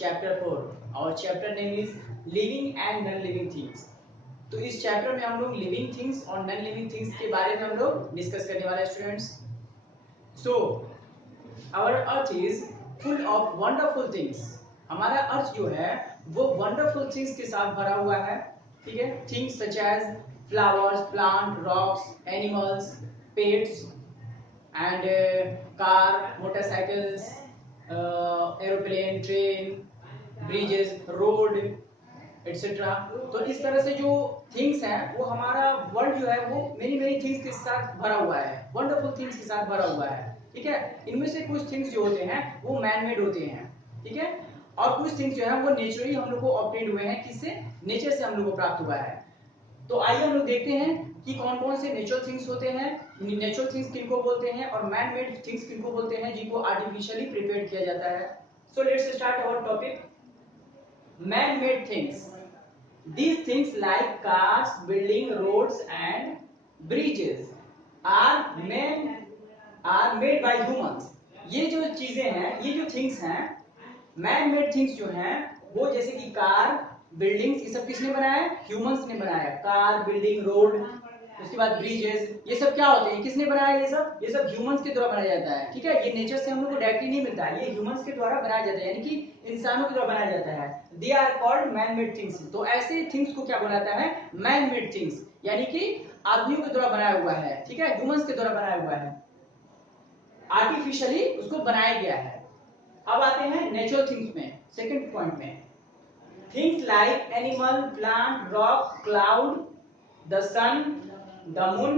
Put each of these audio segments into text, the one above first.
chapter 4. Our chapter name is living and non-living things. तो इस chapter में हम लोग लिविंग थिंग्स और नॉन लिविंग थिंग्स के बारे में हम लोग डिस्कस करने वाले हैं students. So our earth is full of wonderful things. हमारा अर्थ जो है वो वंडरफुल थिंग्स के साथ भरा हुआ है. ठीक है, things such as flowers, plant, rocks, animals, pets and car, motorcycles, aeroplane, train, bridges, road etcetera. तो इस तरह से जो थिंग्स हैं वो हमारा वर्ल्ड जो है वो मेनी मेनी थिंग्स के साथ भरा हुआ है, वंडरफुल थिंग्स के साथ भरा हुआ है. ठीक है, इनमें से कुछ थिंग्स जो होते हैं वो मैन मेड होते हैं. ठीक है, और कुछ थिंग्स जो है वो नेचुरली हम लोग को ऑब्टेन हुए हैं. किससे? नेचर से हम लोग को प्राप्त हुआ है. तो आइए हम लोग देखते हैं कि कौन कौन से नेचुरल थिंग्स होते हैं, नेचुरल थिंग्स किनको बोलते हैं और मैन मेड थिंग्स किनको बोलते हैं जिनको आर्टिफिशियली प्रिपेयर किया जाता है. So let's start our topic. Man made things. These things like cars, building, roads and bridges are made by humans. ये जो चीजें हैं, ये जो थिंग्स हैं, मैन मेड थिंग्स जो हैं वो जैसे कि कार, बिल्डिंग्स, ये सब किसने बनाया है? ह्यूमंस ने बनाया. कार, बिल्डिंग, रोड, उसके बाद ब्रिजेस, ये सब क्या होते हैं? किसने बनाया? ये सब ह्यूमंस के द्वारा बनाया जाता है. ठीक है, ये नेचर से हम लोग को डायरेक्टली नहीं मिलता है, ये ह्यूमंस के द्वारा बनाया जाता है, यानी कि इंसानों के द्वारा बनाया जाता है. They are called man made things. तो ऐसे थिंग्स को क्या बोला जाता है? मैन मेड थिंग्स, यानी कि आदमियों के द्वारा बनाया हुआ है. ठीक है, ह्यूमंस के द्वारा बनाया हुआ है, आर्टिफिशियली उसको बनाया गया है. अब आते हैं नेचुरल थिंग्स में, सेकंड पॉइंट में. Things like animal, plant, rock, cloud, the sun, the moon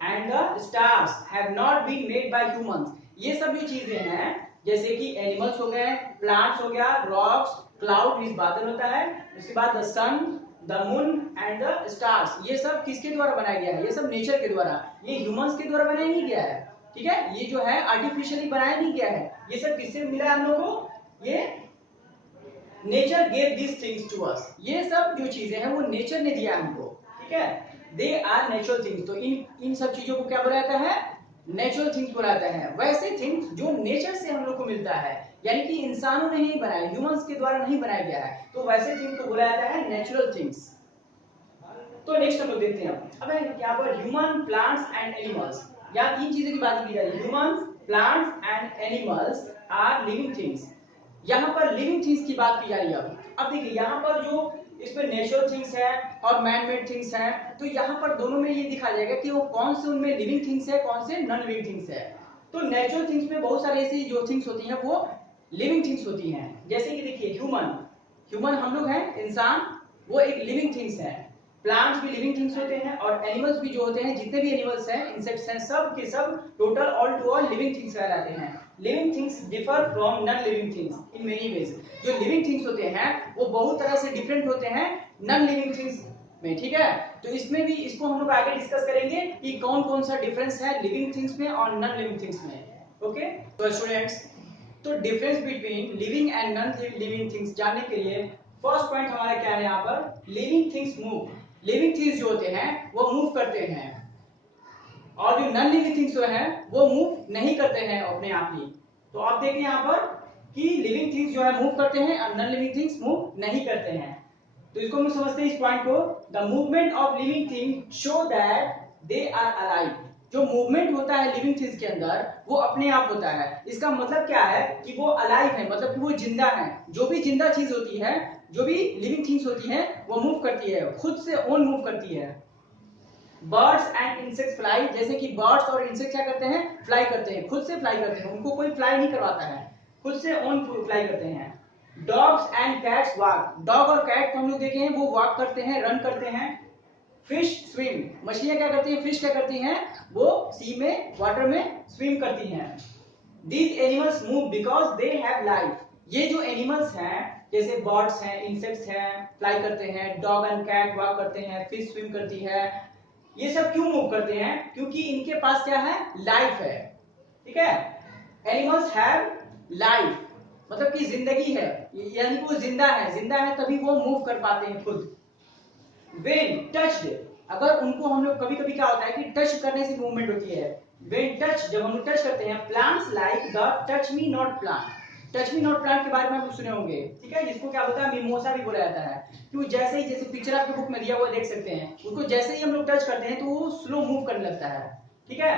and the stars have not been made by humans. ये सब जो चीजें हैं जैसे कि एनिमल्स हो गए, प्लांट्स हो गया, रॉक्स, क्लाउड मींस बादल होता है, उसके बाद the sun, the moon and the stars, ये सब किसके द्वारा बनाया गया है? ये सब नेचर के द्वारा, ये ह्यूमंस के द्वारा बनाया नहीं गया है. ठीक है, ये जो है आर्टिफिशियली बनाया नहीं गया है. ये सब किससे मिला है हम लोगों को? ये nature gave this things to us. ये सब जो चीजें हैं वो नेचर ने दिया हमको. ठीक है, दे आर नेचुरल थिंग्स. तो इन सब चीजों को क्या बोला जाता है? नेचुरल थिंग्स बोला जाता है. वैसे थिंग्स जो नेचर से हम लोग को मिलता है, यानी कि इंसानों ने नहीं बनाया, ह्यूमंस के द्वारा नहीं बनाया गया है, तो वैसे थिंग्स को बोला जाता है नेचुरल थिंग्स. तो नेक्स्ट हम लोग देखते हैं. अब यहाँ पर ह्यूमन, प्लांट्स एंड एनिमल्स, यहाँ तीन चीजों की बात की जा रही है. Humans, plants and animals are living things. यहाँ पर लिविंग थिंग्स की बात की जा रही है. अब देखिए यहाँ पर जो इसमें नेचुरल थिंग्स है और मैन मेड थिंग्स है, तो यहाँ पर दोनों में ये दिखा जाएगा कि वो कौन से उनमें लिविंग थिंग्स है, कौन से नॉन लिविंग थिंग्स है. तो नेचुरल थिंग्स में बहुत सारे ऐसी जो थिंग्स होती हैं वो लिविंग थिंग्स होती हैं. जैसे कि देखिए ह्यूमन हम लोग हैं, इंसान, वो एक लिविंग थिंग्स है. प्लांट्स भी लिविंग थिंग्स होते हैं और एनिमल्स भी जो होते हैं, जितने भी एनिमल्स हैं, इंसेक्ट्स हैं, सब के सब total all to all living things कहलाते हैं. Living things differ from non living things in many ways. जो लिविंग थिंग्स होते हैं वो बहुत तरह से डिफरेंट होते हैं नॉन लिविंग थिंग्स में. ठीक है, तो इसमें भी इसको हम लोग आगे डिस्कस करेंगे कि कौन कौन सा डिफरेंस है लिविंग थिंग्स में और नॉन लिविंग थिंग्स में. ओके, तो स्टूडेंट्स, तो difference between living and non living things जानने के लिए फर्स्ट पॉइंट हमारा क्या है? यहाँ पर living things move. Living things जो होते हैं वो मूव करते हैं और जो नॉन लिविंग थिंग्स जो हैं वो मूव नहीं करते हैं अपने आप ही. तो आप देखिए यहाँ पर कि लिविंग थिंग्स जो है मूव करते हैं और नॉन लिविंग थिंग्स मूव नहीं करते हैं. तो इसको हम समझते हैं इस पॉइंट को. The movement of living thing show that they are alive. जो मूवमेंट होता है लिविंग थिंग्स के अंदर वो अपने आप होता है. इसका मतलब क्या है कि वो अलाइव है, मतलब कि वो जिंदा है. जो भी जिंदा चीज होती है, जो भी लिविंग थिंग्स होती हैं वो मूव करती है, खुद से ओन मूव करती है. Birds and insects fly. जैसे कि बर्ड्स और इंसेक्ट क्या करते हैं? फ्लाई करते हैं, खुद से फ्लाई करते हैं, उनको कोई फ्लाई नहीं करवाता है, खुद से ओन फ्लाई करते हैं. Dogs and cats walk. Dog और कैट हम लोग देखे हैं वो वॉक करते हैं, रन करते हैं. Fish swim. मछलियां क्या करती हैं? फिश क्या करती हैं? वो सी में, वाटर में स्विम करती हैं. These animals move because they have life. ये जो एनिमल्स हैं जैसे बर्ड्स हैं, इंसेक्ट्स हैं, फ्लाई करते हैं, डॉग एंड कैट वॉक करते हैं, फिश स्विम करती है, ये सब क्यों मूव करते हैं? क्योंकि इनके पास क्या है? लाइफ है. ठीक है, एनिमल्स हैव लाइफ, मतलब कि जिंदगी है, यानी कि वो जिंदा है तभी वो मूव कर पाते हैं खुद. When touched, अगर उनको हम लोग कभी कभी क्या होता है कि टच करने से मूवमेंट होती है. When touch, जब हम लोग टच करते हैं, plants like the touch me not plant. Touch me not plant के बारे में आप सुने होंगे, ठीक है, जिसको क्या बोलता है मिमोसा भी बोला जाता है। क्यों, जैसे ही जैसे पिक्चर आपके बुक में दिया हुआ देख सकते हैं, उसको जैसे ही हम लोग टच करते हैं तो वो स्लो मूव करने लगता है, ठीक है।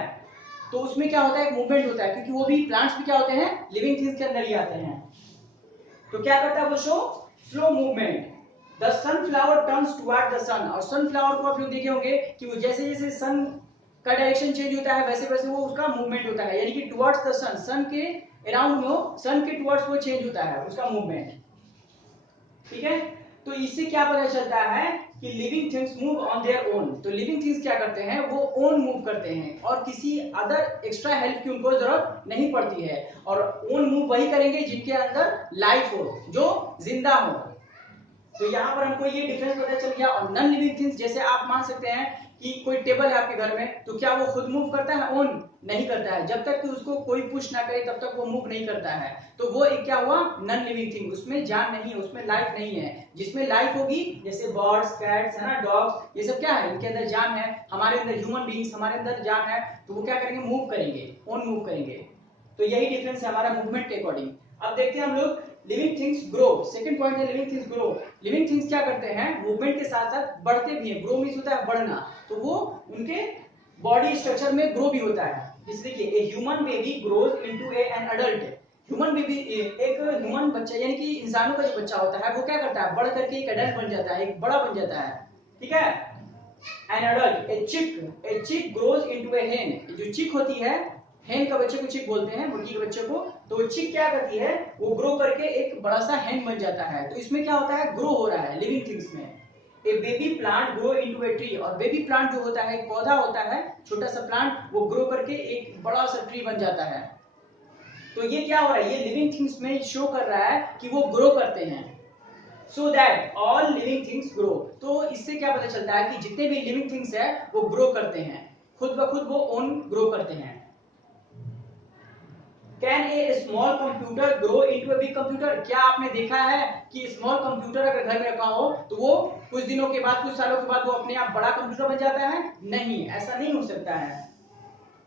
तो उसमें क्या होता है, एक मूवमेंट होता है, क्योंकि वो भी प्लांट्स भी क्या होते हैं, लिविंग थिंग्स के अंदर ही आते हैं। तो क्या करता है वो show slow movement. The sunflower turns toward the sun, और सनफ्लावर को आप लोग देखे होंगे कि वो जैसे जैसे सन का डायरेक्शन चेंज होता है वैसे वैसे वो उसका मूवमेंट होता है, यानी कि टुवर्ड्स द सन, सन के अराउंड में, सन के टुवर्ड्स वो चेंज होता है उसका मूवमेंट, ठीक है। तो इससे क्या पता चलता है कि living things move on their own. तो लिविंग थिंग्स क्या करते हैं, वो ओन मूव करते हैं और किसी अदर एक्स्ट्रा हेल्प की उनको जरूरत नहीं पड़ती है, और ओन मूव वही करेंगे जिनके अंदर लाइफ हो, जो जिंदा हो। तो यहाँ पर हमको ये डिफरेंस पता चल गया। और नॉन लिविंग थिंग्स, जैसे आप मान सकते हैं कि कोई टेबल है आपके घर में, तो क्या वो खुद मूव करता है, ओन नहीं करता है, जब तक कि उसको कोई पुश ना करे तब तक वो मूव नहीं करता है। तो वो एक क्या हुआ, नॉन लिविंग थिंग, उसमें जान नहीं है, उसमें लाइफ नहीं है। जिसमें लाइफ होगी जैसे बर्ड्स, कैट्स है ना, डॉग्स, ये सब क्या है, इनके अंदर जान है। हमारे अंदर ह्यूमन बीइंग्स, हमारे अंदर जान है, तो वो क्या करेंगे, मूव करेंगे, ओन मूव करेंगे। तो यही डिफरेंस है हमारा मूवमेंट के अकॉर्डिंग। अब देखते हैं हम लोग living things grow. Second point है living things grow. Living things क्या करते हैं, मूवमेंट के साथ साथ बढ़ते भी हैं। ग्रो मींस होता है बढ़ना, तो वो उनके बॉडी स्ट्रक्चर में ग्रो भी होता है। जैसे देखिए, a human baby grows into an adult. Human baby, एक ह्यूमन बच्चा यानी कि इंसानों का जो बच्चा होता है वो क्या करता है, बढ़ करके एक अडल्ट बन जाता है, एक बड़ा बन जाता है, ठीक है। एन अडल्ट, ए चिक ग्रोज इनटू ए हेन। जो चिक होती है, हेन का बच्चे को चिक बोलते हैं, मुर्गी के बच्चे को, तो चिक क्या करती है, वो ग्रो करके एक बड़ा सा हेन बन जाता है। तो इसमें क्या होता है, ग्रो हो रहा है लिविंग थिंग्स में। A baby plant grow into a tree, और बेबी प्लांट जो होता है, एक पौधा होता है, छोटा सा प्लांट, वो ग्रो करके एक बड़ा सा ट्री बन जाता है। तो ये क्या हो रहा है, ये लिविंग थिंग्स में शो कर रहा है कि वो ग्रो करते हैं। So that all living things grow. तो इससे क्या पता चलता है कि जितने भी लिविंग थिंग्स है वो ग्रो करते हैं, खुद ब खुद वो ओन ग्रो करते हैं। Can a small computer grow into a big computer? क्या आपने देखा है कि स्मॉल कंप्यूटर अगर घर में रखा हो तो वो कुछ दिनों के बाद, कुछ सालों के बाद वो अपने आप बड़ा कंप्यूटर बन जाता है? नहीं, ऐसा नहीं हो सकता है।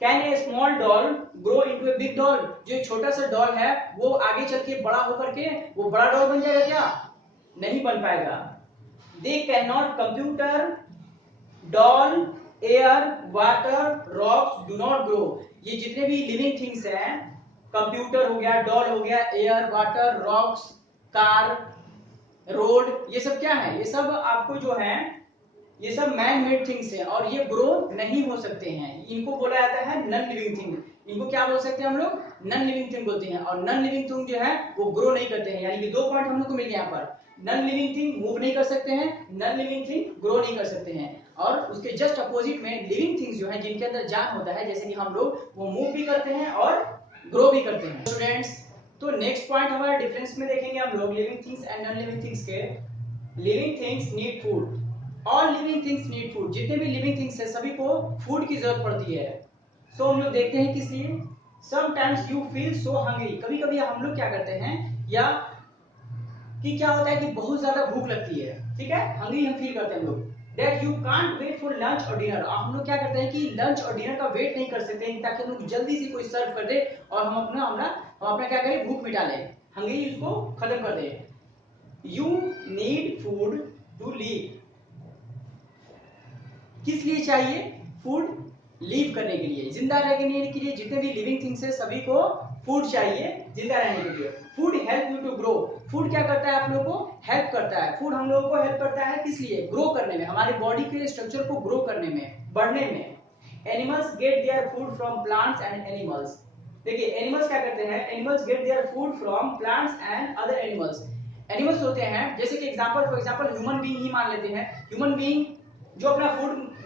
Can a small doll grow into a big doll? जो एक छोटा सा डॉल है वो आगे चल के बड़ा होकर के वो बड़ा डॉल बन जाएगा क्या? नहीं बन पाएगा। They can not, computer, doll, air, water, rocks do not grow. ये जितने भी लिविंग थिंग्स हैं, कंप्यूटर हो गया, डॉल हो गया, air, water, rocks, car, road, ये सब क्या है, ये सब आपको जो है ये सब मैन मेड थिंग्स हैं और ये ग्रो नहीं हो सकते हैं। इनको बोला जाता है नॉन लिविंग थिंग। इनको क्या बोल सकते हैं हम लोग, नॉन लिविंग थिंग बोलते हैं। और नॉन लिविंग थिंग जो है वो ग्रो नहीं करते हैं। यानी कि दो पॉइंट हम लोग को मिल गया यहाँ पर, नॉन लिविंग थिंग मूव नहीं कर सकते हैं, नॉन लिविंग थिंग ग्रो नहीं कर सकते हैं। और उसके जस्ट अपोजिट में लिविंग थिंग्स जो है जिनके अंदर जान होता है, जैसे कि हम लोग, वो मूव भी करते हैं और ग्रो भी करते हैं। स्टूडेंट्स, तो नेक्स्ट पॉइंट हमारा डिफरेंस में देखेंगे हम लोग living things and non living things के। Living things need food, all living things need food. जितने भी लिविंग थिंग्स है सभी को फूड की जरूरत पड़ती है। सो हम लोग देखते हैं किस लिए, sometimes you feel so hungry. कभी कभी हम लोग क्या करते हैं, या कि क्या होता है कि बहुत ज्यादा भूख लगती है, ठीक है, हंग्री हम फील करते हैं हम लोग, that you can't wait for lunch और डिनर। हम लोग क्या करते हैं कि लंच और डिनर का वेट नहीं कर सकते ताकि हम लोग जल्दी से कोई सर्व कर दे और हम अपना क्या करें, भूख मिटा लें, हंग्री उसको खत्म कर दें। You need food to live. किस लिए चाहिए फूड, लीव करने के लिए, जिंदा रहने के लिए। जितने भी लिविंग थिंग्स है सभी को फूड चाहिए जिंदा रहने के लिए। Food help you to grow. Food क्या करता है, आप लोगों को हेल्प करता है। फूड हम लोगों को हेल्प करता है किस लिए, ग्रो करने में, हमारे बॉडी के स्ट्रक्चर को ग्रो करने में, बढ़ने में। Animals gate their food from plants and animals. देखिए एनिमल्स क्या करते हैं, animals gate their food from plants and other animals. Animals होते हैं जैसे कि फॉर एग्जांपल ह्यूमन बीइंग ही मान लेते हैं। ह्यूमन बीइंग जो अपना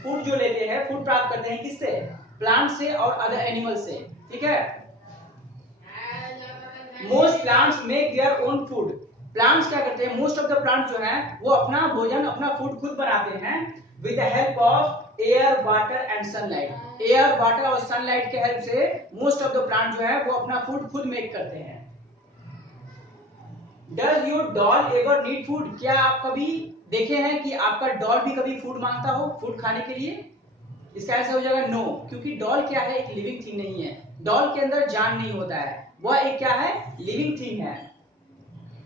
फूड जो लेते हैं, फूड प्राप्त करते हैं किससे, प्लांट से और अदर एनिमल से, ठीक है। Most plants make their own food. Plants क्या करते हैं, मोस्ट ऑफ द प्लांट्स जो है वो अपना भोजन, अपना फूड खुद बनाते हैं with the help of air, water and sunlight. Air, water और सनलाइट के हेल्प से मोस्ट ऑफ द प्लांट जो है वो अपना फूड खुद मेक करते हैं। Does your doll ever need food? क्या आप कभी देखे हैं कि आपका डॉल भी कभी फूड मांगता हो, फूड खाने के लिए? इसका आंसर हो जाएगा नो, क्योंकि डॉल क्या है, एक लिविंग थिंग नहीं है। डॉल के अंदर जान नहीं होता है। वह एक क्या है, लिविंग थिंग है।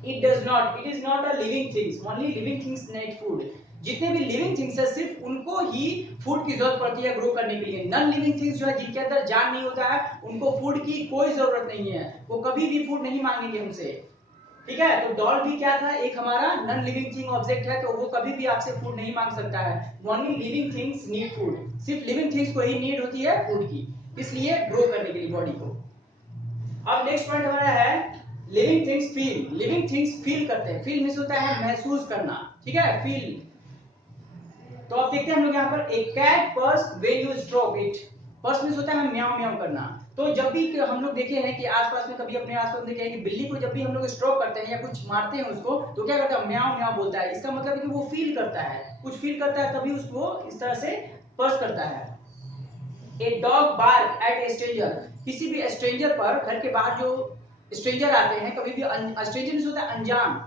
It is not a living things, only living things need food. जितने भी लिविंग थिंग्स है सिर्फ उनको ही फूड की जरूरत पड़ती है ग्रो करने के लिए। नॉन लिविंग थिंग्स जो है, जिनके अंदर जान नहीं होता है, उनको फूड की कोई जरूरत नहीं है, वो कभी भी फूड नहीं मांगेंगे हमसे। ठीक है, तो डॉल भी क्या था, एक हमारा नॉन लिविंग थिंग ऑब्जेक्ट है, तो वो कभी भी आपसे फूड नहीं मांग सकता है। Only living things need food, सिर्फ लिविंग थिंग्स को ही नीड होती है फूड की, इसलिए ग्रो करने के लिए बॉडी को। अब नेक्स्ट पॉइंट हमारा है living things feel. Living things feel करते हैं, फील मींस होता है महसूस करना। ठीक है, फील। तो आप देखते हैं हम लोग यहाँ पर, a cat purrs when you stroke it. Purrs means होता है म्याऊं म्याऊं करना। तो जब भी हम लोग देखे हैं कि आसपास में, कभी अपने आसपास देखे हैं कि बिल्ली को जब भी हम लोग स्ट्रोक करते हैं या कुछ मारते हैं उसको, तो क्या करता है, म्याऊं म्याऊं बोलता है। इसका मतलब है कि वो फील करता है, कुछ फील करता है, तभी उसको इस तरह से पर्स करता है। A dog bark at a stranger. किसी भी स्ट्रेंजर पर, घर के बाहर जो स्ट्रेंजर आते हैं, कभी भी स्ट्रेंजर होता है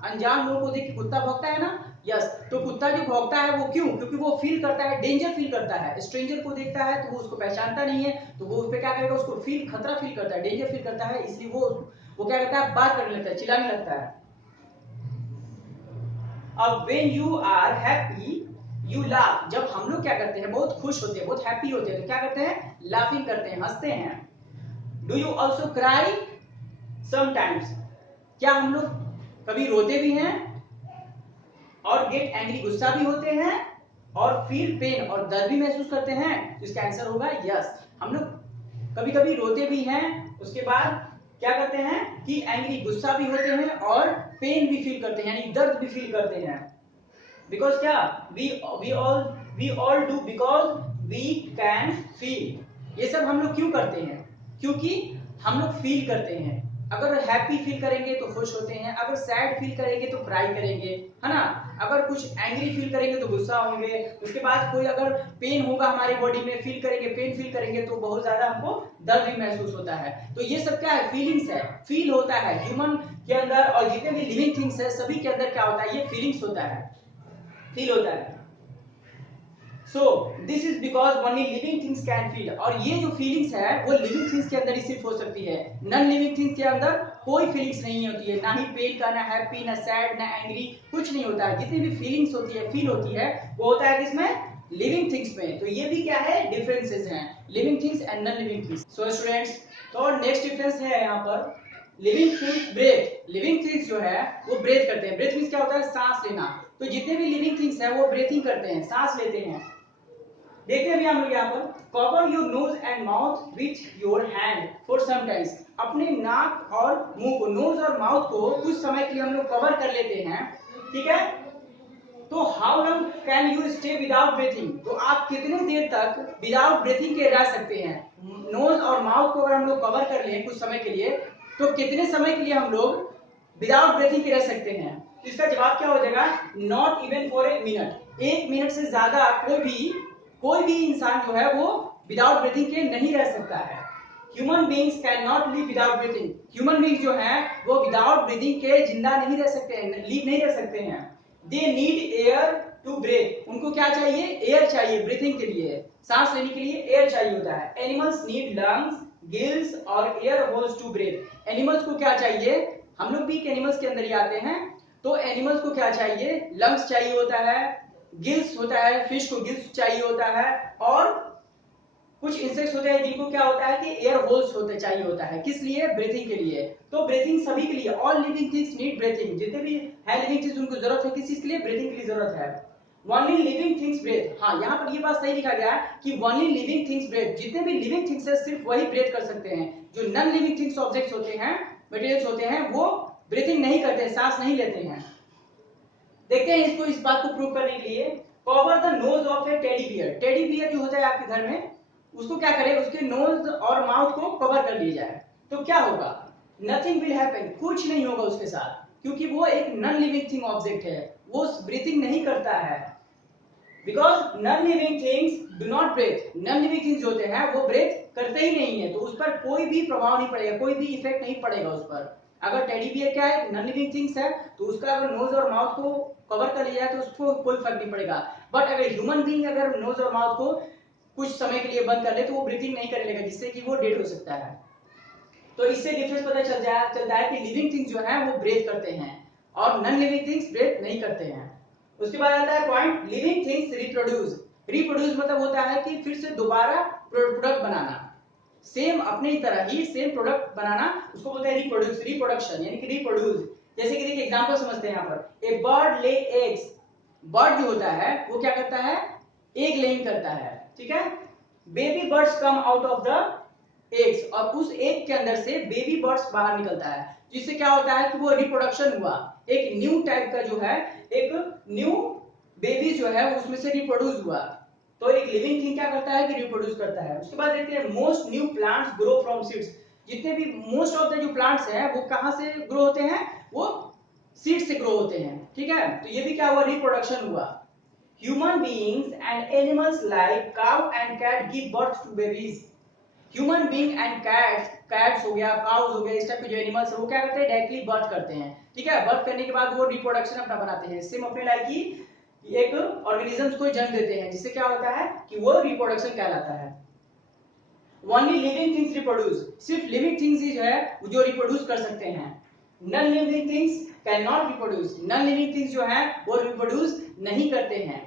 अनजान लोगों को देख के कुत्ता भौंकता है ना। यस, तो कुत्ता जो भौंकता है वो क्यों, क्योंकि वो फील करता है, डेंजर फील करता है। स्ट्रेंजर को देखता है तो वो उसको पहचानता नहीं है, तो वो उस पे क्या करेगा, उसको फील, खतरा फील करता है, डेंजर फील करता है, इसलिए वो क्या करता है, बार्क करने लगता है, चिल्लाने लगता है। अब when you are happy you laugh. जब हम लोग क्या करते हैं, बहुत खुश होते हैं, बहुत हैप्पी होते हैं, तो क्या करते हैं, लाफिंग करते हैं, हंसते हैं। Do you also cry sometimes. क्या हम लोग कभी रोते भी हैं, और गेट एंग्री, गुस्सा भी होते हैं, और फील पेन, और दर्द भी महसूस करते हैं। तो इसका आंसर होगा यस। हम लोग कभी कभी रोते भी हैं, उसके बाद क्या करते हैं कि एंग्री, गुस्सा भी होते हैं, और पेन भी फील करते हैं, यानी दर्द भी फील करते हैं। बिकॉज क्या, we all do because we can feel. ये सब हम लोग क्यों करते हैं, क्योंकि हम लोग फील करते हैं। अगर हैप्पी फील करेंगे तो खुश होते हैं, अगर सैड फील करेंगे तो क्राई करेंगे, है ना। अगर कुछ एंग्री फील करेंगे तो गुस्सा होंगे, उसके बाद कोई अगर पेन होगा हमारी बॉडी में, फील करेंगे, पेन फील करेंगे, तो बहुत ज्यादा हमको दर्द भी महसूस होता है। तो ये सब क्या है, फीलिंग्स है, फील होता है ह्यूमन के अंदर, और जितने भी लिविंग थिंग्स है सभी के अंदर क्या होता है, ये फीलिंग्स होता है, फील होता है। So this is because only living things can feel. और ये जो फीलिंग्स है वो लिविंग थिंग्स के अंदर ही सिर्फ हो सकती है, नॉन लिविंग थिंग्स के अंदर कोई फीलिंग्स नहीं होती है, ना ही पेन का, ना हैप्पी, ना सैड, ना एंग्री, कुछ नहीं होता है। जितनी भी फीलिंग्स होती है, फील होती है, वो होता है किसमें, लिविंग थिंग्स में। तो ये भी क्या है, डिफरेंसेस हैं, living things and non living things. So students, तो नेक्स्ट डिफरेंस है यहाँ पर, living things breath. Living things जो है वो ब्रेथ करते हैं। ब्रेथ मींस क्या होता है, सांस लेना। तो जितने भी लिविंग थिंग्स है वो ब्रेथिंग करते हैं, सांस लेते हैं। देखते हैं हम लोग यहाँ पर, cover your nose and mouth with your hand for some times. अपने नाक और मुंह को, नोज और माउथ को कुछ समय के लिए हम लोग कवर कर लेते हैं। ठीक है, तो how long can you stay without breathing. तो आप कितने देर तक विदाउट ब्रीथिंग के रह सकते हैं। नोज और माउथ को अगर हम लोग कवर कर लें कुछ समय के लिए, तो कितने समय के लिए हम लोग विदाउट ब्रीथिंग के रह सकते हैं। तो इसका जवाब क्या हो जाएगा, not even for a minute. एक मिनट से ज्यादा कोई भी इंसान जो है वो विदाउट ब्रीथिंग के नहीं रह सकता है। Human beings can not live without breathing. Human beings जो हैं वो विदाउट ब्रीथिंग के जिंदा नहीं रह सकते हैं, लिव नहीं रह सकते हैं। They need air to breathe. उनको क्या चाहिए, एयर चाहिए ब्रीथिंग के लिए, सांस लेने के लिए एयर चाहिए होता है। एनिमल्स नीड लंग्स, गिल्स और air holes to breathe. Animals को क्या चाहिए, हम लोग भी एनिमल्स के अंदर ही आते हैं, तो एनिमल्स को क्या चाहिए, लंग्स चाहिए होता है, गिल्स होता है, फिश को गिल्स चाहिए होता है, और कुछ इंसेक्ट्स होते हैं जिनको क्या होता है कि एयर होल्स होते चाहिए होता है, किस लिए, ब्रीथिंग के लिए। तो ब्रीथिंग सभी के लिए, all living things need breathing. जितने भी है लिविंग थिंग्स उनको जरूरत है किस चीज के लिए, ब्रीथिंग के लिए जरूरत है। Only living things breath. हाँ, यहाँ पर ये बात सही लिखा गया है कि ओनली लिविंग थिंग्स ब्रेथ। जितने भी लिविंग थिंग्स है सिर्फ वही ब्रेथ कर सकते हैं। जो नॉन लिविंग थिंग्स ऑब्जेक्ट्स होते हैं, मटेरियल्स होते हैं, वो ब्रीथिंग नहीं करते हैं, सांस नहीं लेते हैं। देखते हैं इसको, इस बात को प्रूव करने के लिए, cover the nose of A teddy bear. Teddy bear जो होता है आपके घर में, उसको क्या करें, उसके नोज और माउथ को कवर कर लिया जाए, तो क्या होगा, नथिंग विल हैपन, कुछ नहीं होगा उसके साथ, क्योंकि वो एक नॉन लिविंग थिंग ऑब्जेक्ट है, वो ब्रीथिंग नहीं करता है। Because non living things do not breath. Non living things होते हैं वो ब्रेथ करते ही नहीं है, तो उस पर कोई भी प्रभाव नहीं पड़ेगा, कोई भी इफेक्ट नहीं पड़ेगा उस पर। अगर टेडी बियर क्या है, नॉन लिविंग थिंग्स है, तो उसका अगर नोज और माउथ को कवर कर लिया जाए तो उसको कोई फर्क नहीं पड़ेगा। बट अगर ह्यूमन बीइंग अगर नोज और माउथ को कुछ समय के लिए बंद कर ले तो वो ब्रीथिंग नहीं करने लगेगा, जिससे कि वो डेड हो सकता है। तो इससे डिफरेंस पता चलता है कि लिविंग थिंग्स जो है वो ब्रेथ करते हैं और नॉन लिविंग थिंग्स ब्रेथ नहीं करते हैं। उसके बाद आता है point living things reproduce. Reproduce मतलब होता है कि फिर से दोबारा प्रोडक्ट बनाना, सेम अपनी तरह ही सेम प्रोडक्ट बनाना, उसको बोलते हैं रिप्रोड्यूस, रिप्रोडक्शन यानी कि रिप्रोड्यूस। जैसे कि देखिए एग्जांपल समझते हैं यहाँ पर, ए बर्ड ले एग्स। बर्ड जो होता है वो क्या करता है, एग लेइंग करता है, ठीक है। Baby birds come out of the eggs, और उस एग के अंदर से बेबी बर्ड्स बाहर निकलता है, जिससे क्या होता है कि वो रिप्रोडक्शन हुआ, एक न्यू टाइप का जो है, एक न्यू बेबी जो है उसमें से रिप्रोड्यूस हुआ। तो एक लिविंग थिंग क्या करता है कि रिप्रोड्यूस करता है। उसके बाद देखते हैं most new plants grow from seeds. जितने भी मोस्ट ऑफ द जो प्लांट्स हैं वो कहां से ग्रो होते हैं, वो सीड से ग्रो होते हैं, ठीक है। तो ये भी क्या हुआ, रिप्रोडक्शन हुआ। Human beings and animals like cow and cat give birth to babies. Human being and cats, cats हो गया, काउज हो गया, इस टाइप के जो एनिमल्स है वो क्या करते हैं, डायरेक्टली बर्थ करते हैं, ठीक है। बर्थ करने के बाद वो रिप्रोडक्शन अपना बनाते हैं, सेम अपने लाइक ही एक ऑर्गेनिजम्स को जन्म देते हैं, जिससे क्या होता है कि वो रिप्रोडक्शन कहलाता है। ओनली लिविंग थिंग्स रिप्रोड्यूस, सिर्फ लिविंग थिंग्स ही जो है जो रिप्रोड्यूस कर सकते हैं। Non living things can not reproduce, non living things जो है वो रिप्रोड्यूस नहीं करते हैं।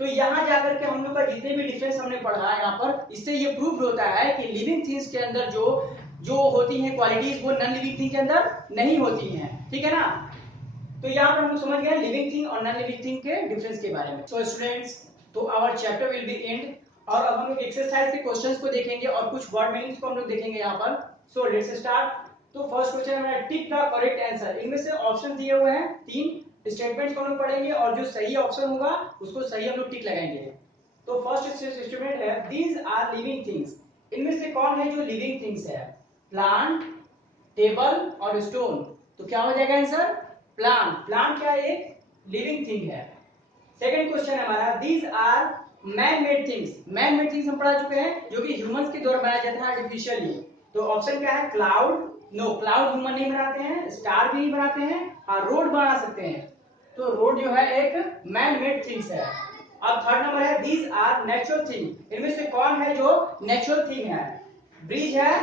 तो यहां जाकर के हम लोग का जितने भी डिफरेंस हमने पढ़ा है यहाँ पर, इससे ये प्रूव होता है कि लिविंग थिंग्स के अंदर जो जो होती हैं क्वालिटीज वो नॉन लिविंग थिंग के अंदर नहीं होती हैं, ठीक है ना। तो यहाँ पर हम लोग समझ गए लिविंग थिंग और नॉन लिविंग थिंग के डिफरेंस के बारे में। सो स्टूडेंट्स, तो our chapter will be end, और अब हम लोग एक्सरसाइज के क्वेश्चंस को देखेंगे और कुछ वर्ड मीनिंग्स को हम लोग देखेंगे यहाँ पर। सो लेट्स स्टार्ट। तो फर्स्ट क्वेश्चन है टिक द करेक्ट आंसर। इनमें से ऑप्शन दिए हुए हैं, तीन स्टेटमेंट्स को हम लोग पढ़ेंगे और जो सही ऑप्शन होगा उसको सही हम लोग टिक लगाएंगे। तो फर्स्ट स्टेटमेंट है दीज आर लिविंग थिंग्स। इनमें से कौन है जो लिविंग थिंग्स है, प्लांट, टेबल और स्टोन। तो क्या हो जाएगा आंसर, प्लांट। प्लांट क्या है, एक लिविंग थिंग है। सेकंड क्वेश्चन है हमारा these are man made things. Man made things हम पढ़ा चुके हैं, जो कि ह्यूमंस के द्वारा बनाया जाता है आर्टिफिशियली। तो ऑप्शन क्या है, क्लाउड। नो, क्लाउड ह्यूमन नहीं बनाते हैं, स्टार भी नहीं बनाते हैं, और रोड बना सकते हैं। तो रोड जो है एक मैन मेड थिंग्स है। अब थर्ड नंबर है दीज आर नेचुरल थिंग। इनमें से कौन है जो नेचुरल थिंग है, ब्रिज है,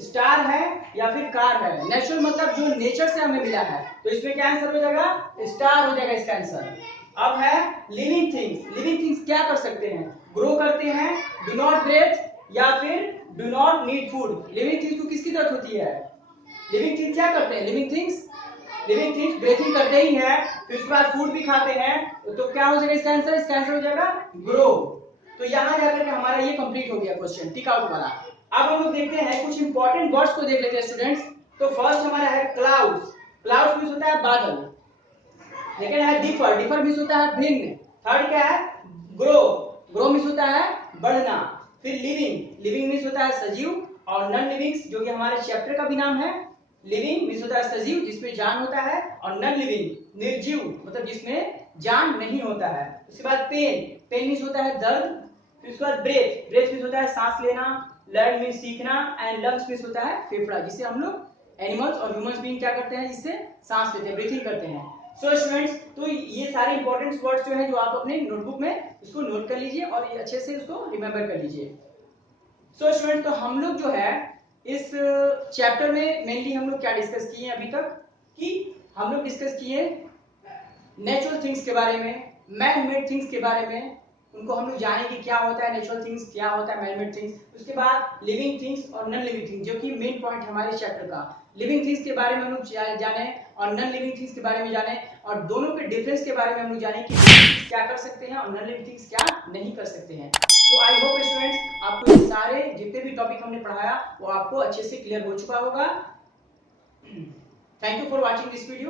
स्टार है या फिर कार है। नेचुरल मतलब जो नेचर से हमें मिला है, तो इसमें क्या आंसर हो जाएगा, स्टार हो जाएगा इसका आंसर। अब है लिविंग थिंग्स। लिविंग थिंग्स क्या कर सकते हैं, ग्रो करते हैं, डू नॉट ब्रेथ या फिर do not need food. Living things को किसकी जरूरत होती है, लिविंग थिंग्स क्या करते हैं, लिविंग थिंग्स ब्रीथिंग करते ही है, फिर उसके बाद फूड भी खाते हैं। तो क्या हो जाएगा इसका आंसर, इसका आंसर हो जाएगा ग्रो। तो यहां जाकर के हमारा ये कंप्लीट हो गया क्वेश्चन, टिक आउट वाला। अब हम लोग देखते हैं कुछ इंपॉर्टेंट वर्ड्स को देख लेते हैं स्टूडेंट्स। तो फर्स्ट हमारा है क्लाउड्स। क्लाउड्स मींस होता है बादल। सेकंड है डिफर। डिफर मींस होता है भिन्न। थर्ड क्या है, ग्रो। ग्रो मींस होता है बढ़ना। फिर लिविंग। लिविंग मींस होता है सजीव। और नॉन लिविंग्स, जो कि हमारे चैप्टर का भी नाम है, लिविंग मींस होता है सजीव जिसमें जान होता है, और नॉन लिविंग निर्जीव मतलब जिसमें जान नहीं होता है। उसके बाद पेन। पेन मींस होता है दर्द। फिर उसके बाद ब्रेथ। ब्रेथ मींस होता है सांस लेना। लर्न मींस सीखना। एंड लंग्स मींस होता है फेफड़ा, जिससे हम लोग एनिमल्स और ह्यूमंस बीइंग क्या करते हैं, इससे सांस लेते हैं, ब्रीथिंग करते हैं। सो स्टूडेंट्स, तो ये सारे इंपॉर्टेंट वर्ड्स जो है जो आप अपने नोटबुक में इसको नोट कर लीजिए और अच्छे से उसको रिमेंबर कर लीजिए। सो स्टूडेंट, तो हम लोग जो है इस चैप्टर में मेनली हम लोग क्या डिस्कस किए अभी तक, कि हम लोग डिस्कस किए नेचुरल थिंग्स के बारे में, मैन मेड थिंग्स के बारे में, उनको हम लोग जाने कि क्या होता है नेचुरल थिंग्स, क्या होता है मैन मेड थिंग्स। उसके बाद लिविंग थिंग्स और नॉन लिविंग थिंग्स, जो कि मेन पॉइंट हमारे चैप्टर का। लिविंग थिंग्स के बारे में हम लोग जाने और नॉन लिविंग थिंग्स के बारे में जाने, और दोनों के डिफरेंस के बारे में हम लोग जाने कि क्या कर सकते हैं और नॉन लिविंग थिंग्स क्या नहीं कर सकते हैं। तो आई होप स्टूडेंट्स, आपको ये सारे जितने भी टॉपिक हमने पढ़ाया वो आपको अच्छे से क्लियर हो चुका होगा। Thank you for watching this video.